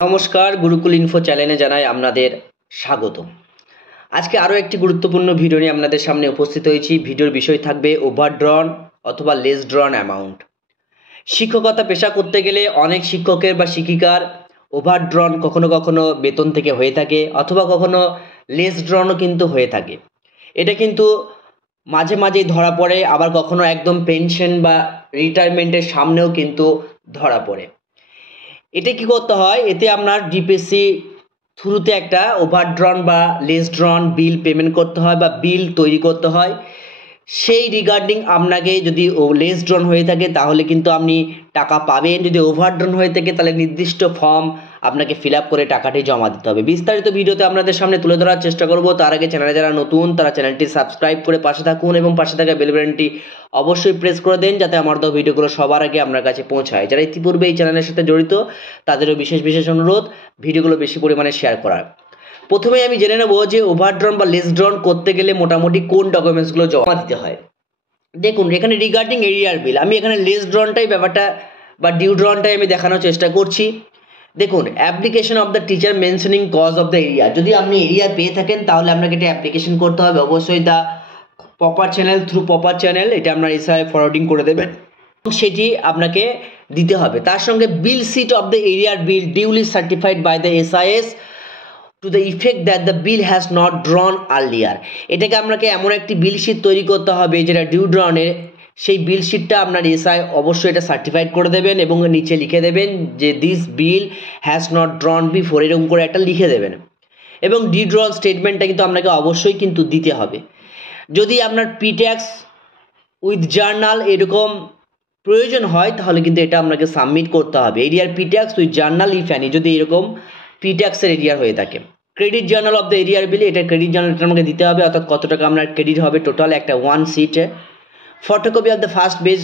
নমস্কার, গুরুকুল ইনফো চ্যানেলে জানাই আপনাদের স্বাগত। আজকে আরও একটি গুরুত্বপূর্ণ ভিডিও নিয়ে আপনাদের সামনে উপস্থিত হয়েছি। ভিডিওর বিষয় থাকবে ওভারড্রন অথবা লেস ড্রন অ্যামাউন্ট। শিক্ষকতা পেশা করতে গেলে অনেক শিক্ষকের বা শিক্ষিকার ওভারড্রন কখনো কখনো বেতন থেকে হয়ে থাকে অথবা কখনো লেস ড্রনও কিন্তু হয়ে থাকে। এটা কিন্তু মাঝে মাঝেই ধরা পড়ে, আবার কখনো একদম পেনশন বা রিটায়ারমেন্টের সামনেও কিন্তু ধরা পড়ে। এতে কি করতে হয়, এতে আপনার ডিপিএসসি থ্রুতে একটা ওভারড্রন বা লেস ড্রন বিল পেমেন্ট করতে হয় বা বিল তৈরি করতে হয়। সেই রিগার্ডিং আপনাকে যদি লেস ড্রন হয়ে থাকে তাহলে কিন্তু আপনি টাকা পাবেন, যদি ওভারড্রন হয়ে থাকে তাহলে নির্দিষ্ট ফর্ম আপনাকে ফিল আপ করে টাকাটি জমা দিতে হবে। বিস্তারিত ভিডিওতে আপনাদের সামনে তুলে ধরার চেষ্টা করব। তার আগে চ্যানেলে যারা নতুন তারা চ্যানেলটি সাবস্ক্রাইব করে পাশে থাকুন এবং পাশে থাকা বেল বাটনটি অবশ্যই প্রেস করে দেন যাতে আমার দেওয়া ভিডিওগুলো সবার আগে আপনার কাছে পৌঁছায়। যারা ইতিপূর্বে এই চ্যানেলের সাথে জড়িত তাদেরও বিশেষ অনুরোধ ভিডিওগুলো বেশি পরিমাণে শেয়ার করার। প্রথমেই আমি জেনে নেব যে ওভারড্রন বা লেস ড্রন করতে গেলে মোটামুটি কোন ডকুমেন্টসগুলো জমা দিতে হয়। দেখুন, এখানে রিগার্ডিং এরিয়ার বিল, আমি এখানে লেস ড্রনটাই ব্যাপারটা বা ডিউ ড্রনটাই আমি দেখানোর চেষ্টা করছি। দেখুন, application of the teacher mentioning cause of the area, যদি আপনি এরিয়া পেয়ে থাকেন তাহলে আপনাকে এটা অ্যাপ্লিকেশন করতে হবে। অবশ্যই the proper channel, through proper channel এটা আপনার এসআই ফরওয়ার্ডিং করে দেবেন, সেটি আপনাকে দিতে হবে। তার সঙ্গে বিল seat of the arrear bill duly certified by the SIS to the effect that the bill has not drawn earlier. এটাকে আপনাকে এমন একটি বিল শিট তৈরি করতে হবে যেটা ডিউ ড্রনের, সেই বিল শিটটা আপনার এসআই অবশ্যই এটা সার্টিফাইড করে দেবেন এবং নিচে লিখে দেবেন যে this bill has not ড্রন before, এরকম করে একটা লিখে দেবেন। এবং ডিউ ড্রন স্টেটমেন্টটা কিন্তু আপনাকে অবশ্যই কিন্তু দিতে হবে। যদি আপনার পিট্যাক্স উইথ জার্নাল এরকম প্রয়োজন হয় তাহলে কিন্তু এটা আপনাকে সাবমিট করতে হবে। এরিয়ার পিট্যাক্স উইথ জার্নাল ইফ অ্যানি, যদি এরকম পিট্যাক্সের এরিয়ার হয়ে থাকে। Credit journal of the arrear বিল, এটা ক্রেডিট জার্নালটা আমাকে দিতে হবে, অর্থাৎ কত টাকা আপনার ক্রেডিট হবে টোটাল একটা ওয়ান সিটে। Photocopy of the first page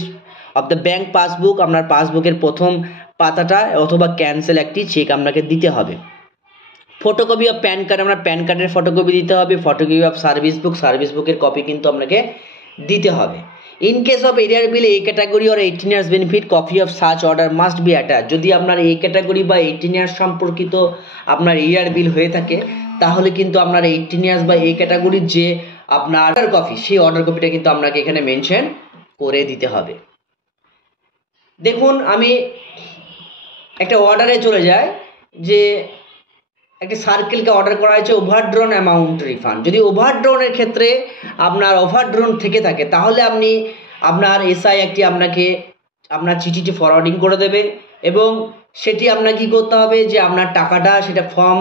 of the bank passbook, আপনার পাসবুকের প্রথম পাতাটা অথবা ক্যান্সেল একটি চেক আপনাকে দিতে হবে। ফটোকপি অফ প্যান কার্ড, আপনার প্যান কার্ডের ফটোকপি দিতে হবে। ফটোকপি অফ সার্ভিস বুকের কপি কিন্তু আপনাকে দিতে হবে। In case of arrear bill A category or 18 years benefit, copy of such order must be attach. যদি আপনার এ ক্যাটাগরি বা 18 ইয়ার্স সম্পর্কিত আপনার এরিয়ার বিল হয়ে থাকে তাহলে কিন্তু আপনার 18 ইয়ার্স বা এ ক্যাটাগরির যে আপনার অর্ডার কপি, সেই অর্ডার কপিটা কিন্তু আপনাকে এখানে মেনশন করে দিতে হবে। দেখুন, আমি একটা অর্ডারে চলে যাই যে একটি সার্কেলকে অর্ডার করা হয়েছে ওভারড্রন অ্যামাউন্ট রিফান্ড। যদি ওভারড্রনের ক্ষেত্রে আপনার ওভারড্রন থেকে থাকে তাহলে আপনি আপনার এসআই একটি আপনাকে আপনার চিঠিটি ফরওয়ার্ডিং করে দেবে এবং সেটি আপনাকে কী করতে হবে যে আপনার টাকাটা সেটা ফর্ম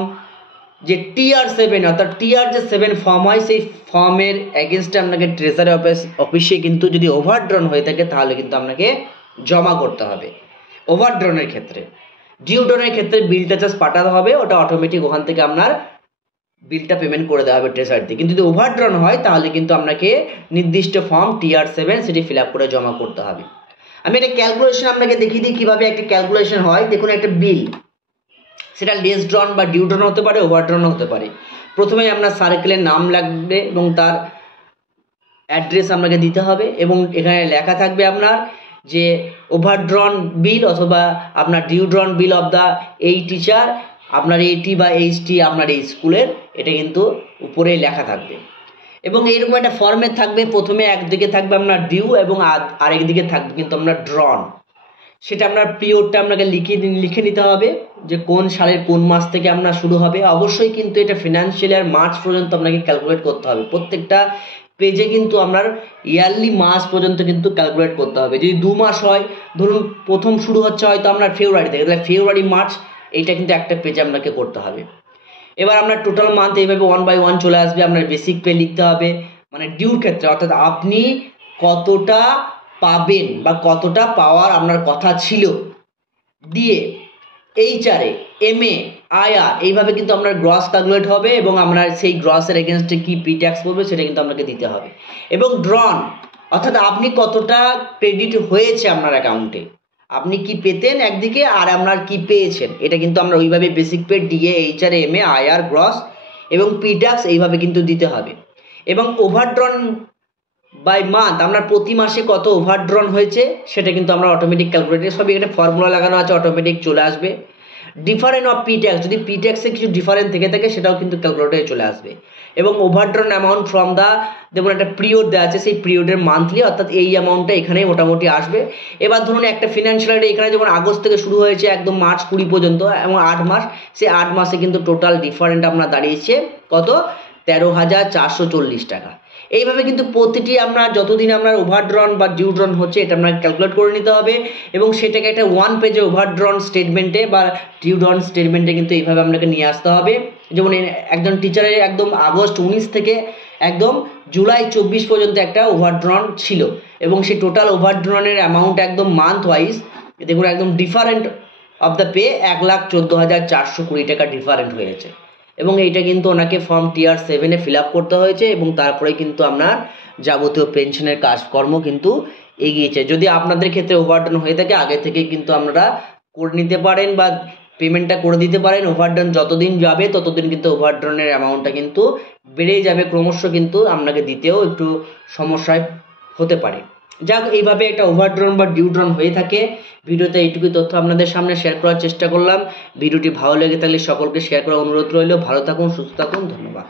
যে TR7 অর্থাৎ TR যে 7 ফর্ম হয় সেই ফর্মের এগেনস্টে আপনাকে ট্রেজারি অফিসে কিন্তু যদি ওভারড্রন হয়ে থাকে তাহলে কিন্তু আপনাকে জমা করতে হবে ওভারড্রনের ক্ষেত্রে। ডিউ ড্রনের ক্ষেত্রে বিলটা জাস্ট পাঠাতে হবে, ওটা অটোমেটিক ওখান থেকে আপনার বিলটা পেমেন্ট করে দেওয়া হবে ট্রেজারিতে। কিন্তু যদি ওভারড্রন হয় তাহলে কিন্তু আপনাকে নির্দিষ্ট ফর্ম TR7 সেটি ফিল আপ করে জমা করতে হবে। আমি একটা ক্যালকুলেশন আপনাকে দেখিয়ে দিই কীভাবে একটা ক্যালকুলেশন হয়। দেখুন, একটা বিল সেটা লেস ড্রন বা ডিউ ড্রন হতে পারে, ওভারড্রনও হতে পারে। প্রথমে আপনার সার্কেলের নাম লাগবে এবং তার অ্যাড্রেস আপনাকে দিতে হবে এবং এখানে লেখা থাকবে আপনার যে ওভারড্রন বিল অথবা আপনার due drawn bill of the এই টিচার, আপনার এইটি বা এইচটি আপনার এই স্কুলের, এটা কিন্তু উপরে লেখা থাকবে এবং এইরকম একটা ফর্মে থাকবে। প্রথমে একদিকে থাকবে আপনার ডিউ এবং আরেক দিকে থাকবে কিন্তু আপনার ড্রন। সেটা আপনার পিরিয়ডটা আপনাকে লিখে নিতে হবে যে কোন সালের কোন মাস থেকে আপনার শুরু হবে। অবশ্যই কিন্তু এটা ফিনান্সিয়াল ইয়ার মার্চ পর্যন্ত আপনাকে ক্যালকুলেট করতে হবে। প্রত্যেকটা পেজে কিন্তু আপনার ইয়ারলি মাস পর্যন্ত কিন্তু ক্যালকুলেট করতে হবে। যদি 2 মাস হয়, ধরুন প্রথম শুরু হচ্ছে হয়তো আপনার ফেব্রুয়ারি থেকে, তাহলে ফেব্রুয়ারি মার্চ এইটা কিন্তু একটা পেজে আপনাকে করতে হবে। এবার আপনার টোটাল মান্থ এইভাবে 1 বাই 1 চলে আসবে। আপনার বেসিক পে লিখতে হবে মানে ডিউর ক্ষেত্রে, অর্থাৎ আপনি কতটা পাবেন বা কতটা পাওয়ার আপনার কথা ছিল দিয়ে এইচআরএ এমএ আইআর এইভাবে কিন্তু আপনার গ্রস ক্যালকুলেট হবে এবং আপনার সেই গ্রসের এগেনস্টে কি প্রিট্যাক্স পড়বে সেটা কিন্তু আপনাকে দিতে হবে। এবং ড্রন অর্থাৎ আপনি কতটা ক্রেডিট হয়েছে আপনার অ্যাকাউন্টে, আপনি কি পেতেন একদিকে আর আপনার কি পেয়েছেন, এটা কিন্তু আমরা ওইভাবে basic pay DA HRA MA IR gross এবং প্রিট্যাক্স এইভাবে কিন্তু দিতে হবে। এবং ওভারড্রন বাই মান্থ আপনার প্রতি মাসে কত ওভারড্রন হয়েছে সেটা কিন্তু আমরা অটোমেটিক ক্যালকুলেটর, সবই এখানে ফর্মুলা লাগানো আছে, অটোমেটিক চলে আসবে। ডিফারেন্ট অফ পি ট্যাক্স, যদি পি ট্যাক্সে কিছু ডিফারেন্ট থেকে থাকে সেটাও কিন্তু ক্যালকুলেটরে চলে আসবে। এবং ওভারড্রন অ্যামাউন্ট ফ্রম দ্য, দেখুন একটা পিরিয়ড দেওয়া আছে, সেই পিরিয়ডের মান্থলি, অর্থাৎ এই অ্যামাউন্টটা এখানে মোটামুটি আসবে। এবার ধরুন একটা ফিনান্সিয়াল ইয়ার এখানে যেমন আগস্ট থেকে শুরু হয়েছে একদম মার্চ 20 পর্যন্ত, এবং 8 মাস, সেই 8 মাসে কিন্তু টোটাল ডিফারেন্ট আপনার দাঁড়িয়েছে কত, 13,440 টাকা। এইভাবে কিন্তু প্রতিটি আপনার যতদিন আপনার ওভারড্রন বা ডিউড্রন হচ্ছে এটা আপনাকে ক্যালকুলেট করে নিতে হবে, এবং সেটাকে একটা 1 পেজে ওভারড্রন স্টেটমেন্টে বা ডিউড্রন স্টেটমেন্টে কিন্তু এইভাবে আপনাকে নিয়ে আসতে হবে। যেমন একজন টিচারের একদম আগস্ট 19 থেকে একদম জুলাই 24 পর্যন্ত একটা ওভারড্রন ছিল, এবং সেই টোটাল ওভারড্রনের অ্যামাউন্ট একদম মান্থ ওয়াইজ দেখুন একদম ডিফারেন্ট অফ দ্য পে 1,14,420 টাকা ডিফারেন্ট হয়েছে। এবং এইটা কিন্তু ওনাকে ফর্ম টিআর 7-এ ফিল আপ করতে হয়েছে, এবং তারপরে কিন্তু আপনার যাবতীয় পেনশনের কাজকর্ম কিন্তু এগিয়েছে। যদি আপনাদের ক্ষেত্রে ওভারড্রন হয়ে থাকে আগে থেকে কিন্তু আপনারা করে নিতে পারেন বা পেমেন্টটা করে দিতে পারেন। ওভারড্রন যতদিন যাবে ততদিন কিন্তু ওভারড্রনের অ্যামাউন্টটা কিন্তু বেড়েই যাবে, ক্রমশ কিন্তু আপনাকে দিতেও একটু সমস্যায় হতে পারে। যাক, এইভাবে একটা ওভারড্রন বা ডিউড্রন হয়ে থাকে। ভিডিওতে এইটুকুই তথ্য আপনাদের সামনে শেয়ার করার চেষ্টা করলাম। ভিডিওটি ভালো লেগে থাকলে সকলকে শেয়ার করার অনুরোধ রইল। ভালো থাকুন, সুস্থ থাকুন, ধন্যবাদ।